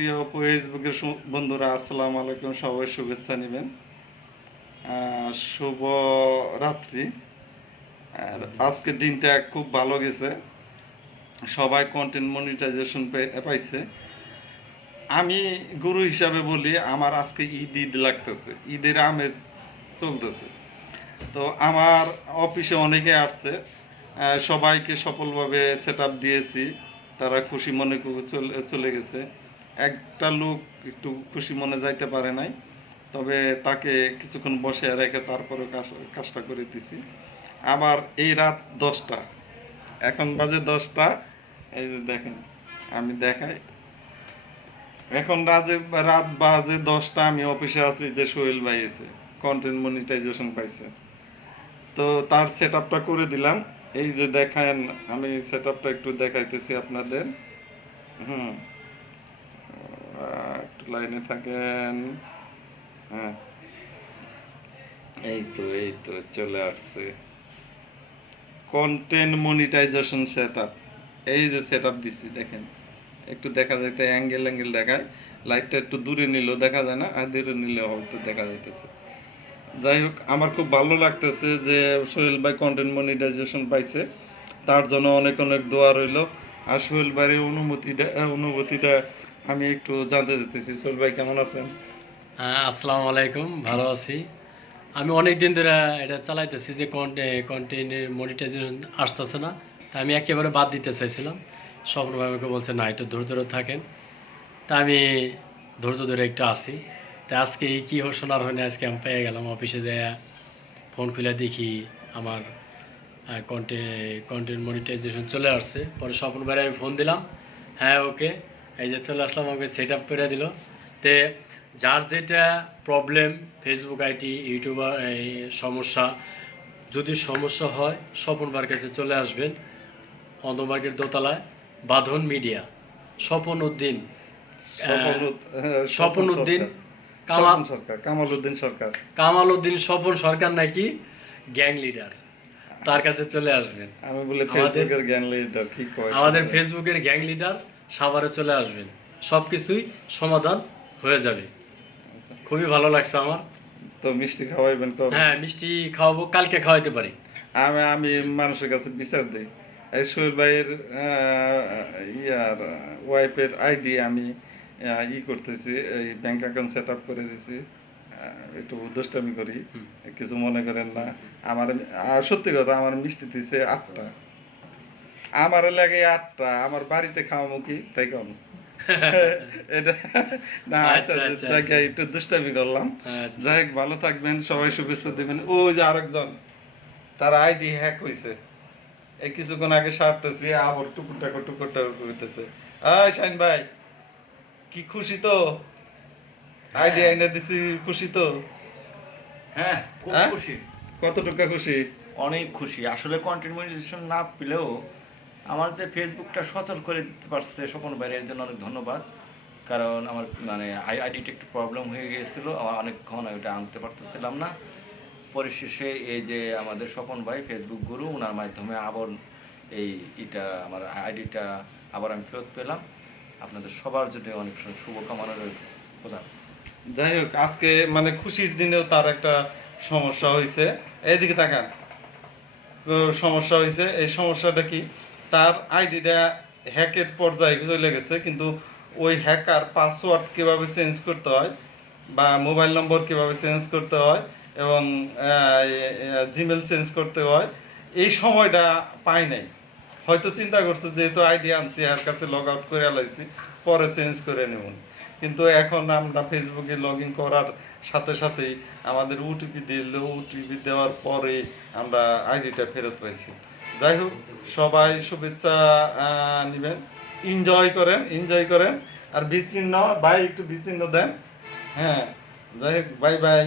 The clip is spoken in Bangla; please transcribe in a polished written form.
প্রিয় ফেসবুকের বন্ধুরা, আসসালামু আলাইকুম। সবাই শুভেচ্ছা নেবেন। শুভ রাত্রি। আর আজকের দিনটা খুব ভালো গেছে, সবাই কন্টেন্ট মনিটাইজেশন পাইছে। আমি গুরু হিসাবে বলি, আমার আজকে ঈদ লাগতেছে, ঈদের আমেজ চলতেছে। তো আমার অফিসে অনেকে আসছে, সবাইকে সফলভাবে সেট আপ দিয়েছি, তারা খুশি মনে চলে গেছে। একটা লোক একটু খুশি মনে যাইতে পারে নাই, তবে তাকে কিছুক্ষণ বসে রেখে তারপরে কাজটা করে দিছি। আবার এই রাত 10টা, এখন বাজে 10টা। এই যে দেখেন, আমি দেখাই, এখন রাত বাজে 10টা, আমি অফিসে আছি। যে সোহেল ভাই এসে কন্টেন্ট মনিটাইজেশন পাইছে, তো তার সেট আপটা করে দিলাম। এই যে দেখেন, আমি সেট আপটা একটু দেখাইতেছি আপনাদের। হুম, একটু লাইনে থাকেন। হ্যাঁ, এই তো চলে আসছে কন্টেন্ট মনিটাইজেশন সেট আপ। এই যে সেট আপ দিছি, দেখেন একটু দেখা যাইতে অ্যাঙ্গেল দেখায়। লাইটটা একটু দূরে নিলেও দেখা যায় না, আর দূরে নিলেও হয়তো দেখা যাইতেছে। যাই হোক, আমার খুব ভালো লাগতেছে যে সোহেল ভাই কন্টেন্ট মনিটাইজেশন পাইছে, তার জন্য অনেক অনেক দোয়া রইল। আর সোহেল ভাইয়ের অনুভূতিটা আমি একটু জানতে চাইতেছি। সোহেল ভাই কেমন আছেন? হ্যাঁ, আসসালামু আলাইকুম। ভালো আছি। আমি অনেক দিন ধরে এটা চালাইতেছি যে কন্টেন্টের মনিটাইজেশন আসতেছে না, তা আমি একেবারে বাদ দিতে চাইছিলাম। স্বপ্নভাই আমাকে বলছে না, একটু ধৈর্য ধরে থাকেন। তা আমি ধৈর্য ধরে একটু আসি। তা আজকে এই কী শোনার হয় না, আজকে আমি পেয়ে গেলাম। অফিসে যাই, ফোন খুলে দেখি আমার কন্টেন্ট মনিটাইজেশন চলে আসছে। পরে স্বপ্ন ভাইয়ের আমি ফোন দিলাম, হ্যাঁ ওকে, এই যে চলে আসলাম, আমাকে সেট আপ করে দিল। তে যার যেটা প্রবলেম, ফেসবুক আইডি, ইউটিউবার সমস্যা, যদি সমস্যা হয় স্বপন ভাইয়ের কাছে চলে আসবেন। অন্ধমার্গের দোতলায় বাঁধন মিডিয়া, স্বপন উদ্দিন স্বপন উদ্দিন কামাল উদ্দিন সরকার। কামাল উদ্দিন স্বপন সরকার নাকি গ্যাং লিডার, তার কাছে চলে আসবেন। আমি বলে ফেসবুকের গ্যাং লিডার, ঠিক কয় আমাদের ফেসবুকের গ্যাং লিডার সাভারে চলে আসবেন, সব কিছুই সমাধান হয়ে যাবে। খুবই ভালো লাগছে আমার। তো মিষ্টি খাওয়াইবেন কবে? হ্যাঁ, মিষ্টি খাওয়াবো, কালকে খাওয়াইতে পারি। আমি মানুষের কাছে বিচার দিই। এই সোহেল ভাইয়ের ইয়ার ওয়াইফের আইডি আমি করতেছি, এই ব্যাংক অ্যাকাউন্ট সেট আপ করে দিছি। একটু দুষ্টামি করি, কিছু মনে করেন না। আমার সত্যি কথা, আমার মিষ্টি দিছে 8টা, আমার লাগে 8টা, আমার বাড়িতে খাওয়াবো কি তাই কম। এটা না, আচ্ছা জায়গায় একটু দুষ্টামি করলাম। যাই হোক, ভালো থাকবেন, সবাই শুভেচ্ছা দিবেন। ও যে আরেকজন, তার আইডি হ্যাক হয়েছে, এই কিছুক্ষণ আগে সারতেছি, আবার টুকুর করতেছে। শাইন ভাই, কি খুশি তো? আইডি আইনা দিছি, খুশি তো? হ্যাঁ, খুব খুশি। কতটুকু খুশি? অনেক খুশি। আসলে কন্টেন্ট মনিটাইজেশন না পেলেও আমার যে ফেসবুকটা সচল করে দিতে পারছে স্বপন ভাই, এর জন্য অনেক ধন্যবাদ। কারণ আমার মানে আইডিটা একটু প্রবলেম হয়ে গিয়েছিল, অনেকক্ষণ ওটা আনতে পারতেছিলাম না। পরিশেষে এই যে আমাদের স্বপন ভাই ফেসবুক গুরু, ওনার মাধ্যমে আবার এটা আমার আইডিটা আবার আমি ফেরত পেলাম। আপনাদের সবার জন্য অনেক শুভকামনা রইল। খোদা হাফেজ। যাই হোক, আজকে মানে খুশির দিনেও তার একটা সমস্যা হয়েছে। এইদিকে তাকান, সমস্যা হয়েছে। এই সমস্যাটা কি, তার আইডিটা হ্যাকের পর্যায়ে চলে গেছে, কিন্তু ওই হ্যাকার পাসওয়ার্ড কীভাবে চেঞ্জ করতে হয় বা মোবাইল নম্বর কীভাবে চেঞ্জ করতে হয় এবং জিমেল চেঞ্জ করতে হয়, এই সময়টা পাই নাই। হয়তো চিন্তা করছে যেহেতু আইডি আনছি, এর কাছে লগ আউট করে আলাইছি, পরে চেঞ্জ করে নেব। কিন্তু এখন আমরা ফেসবুকে লগ ইন করার সাথে সাথেই আমাদের ওটিপি দেওয়ার পরে আমরা আইডিটা ফেরত পাইছি। যাই হোক, সবাই শুভেচ্ছা নেবেন, এনজয় করেন। আর বিচিহ্ন ভাই, একটু বিচিহ্ন দেন। হ্যাঁ, যাই হোক, বাই বাই।